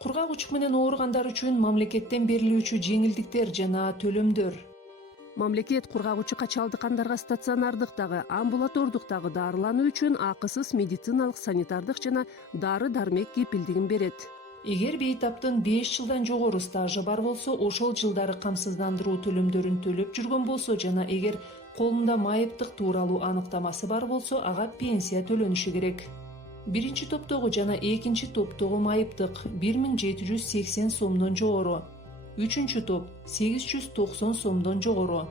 Кургак учук менен ооругандар үчүн мамлекеттен берилүүчү жеңилдиктер жана төлөмдөр. Мамлекет кургак учукка чалдыккандарга стационардык дагы, амбулатордук дагы дарылануу үчүн акысыз медициналык, санитардык жана дары-дармек кепилдигин берет. Эгер бейтаптын 5 жылдан жогору стажы бар болсо, ошол жылдары камсыздандыруу төлөмдөрүн төлөп жүргөн болсо жана эгер колунда майыптык тууралуу аныктамасы бар болсо, ага пенсия төлөнүшү керек. Биринчи топтогу жана экинчи топтогу майыптык 1780 сомдон жогору. Үчүнчү топ 890 сомдон жогору.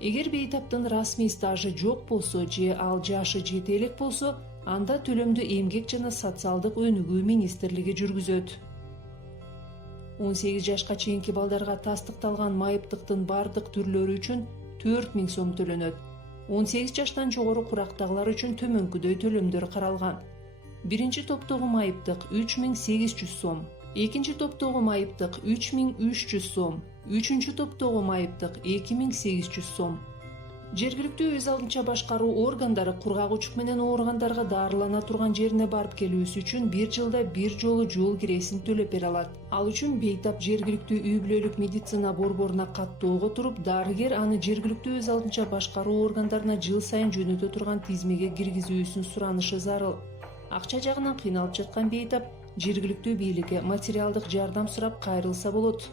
Эгер бейтаптын расмий стажы жок болсо же ал жашы жете элек болсо, анда төлөмдү эмгек жана социалдык өнүгүү министрлиги жүргүзөт. 18 жашка чейинки балдарга тастыкталган майыптыктын бардык түрлөрү үчүн 4000 сом төлөнөт. 18 жаштан жогору курактагылар үчүн төмөнкүдөй төлөмдөр каралган. Биринчи топтогу майыптык 3800 сом, экинчи топтогу майыптык 3300 сом, үчүнчү топтогу майыптык 2800 сом. Жергиликтүү өз алдынча башкаруу органдары кургак учук менен ооругандарга дарылана турган жерине барып келүүсү үчүн 1 жылда 1 жолу жол киресин төлөп бере алат. Ал үчүн бейтап жергиликтүү үй бүлөлүк медицина борборуна каттоого туруп, дарыгер аны жергиликтүү өз алдынча башкаруу органдарына жыл сайын жөнөтө турган тизмеге киргизүүсүн суранышы зарыл. Акча жагынан кыйналып жаткан бейтап жергиликтүү бийликке материалдык жардам сурап кайрылса болот.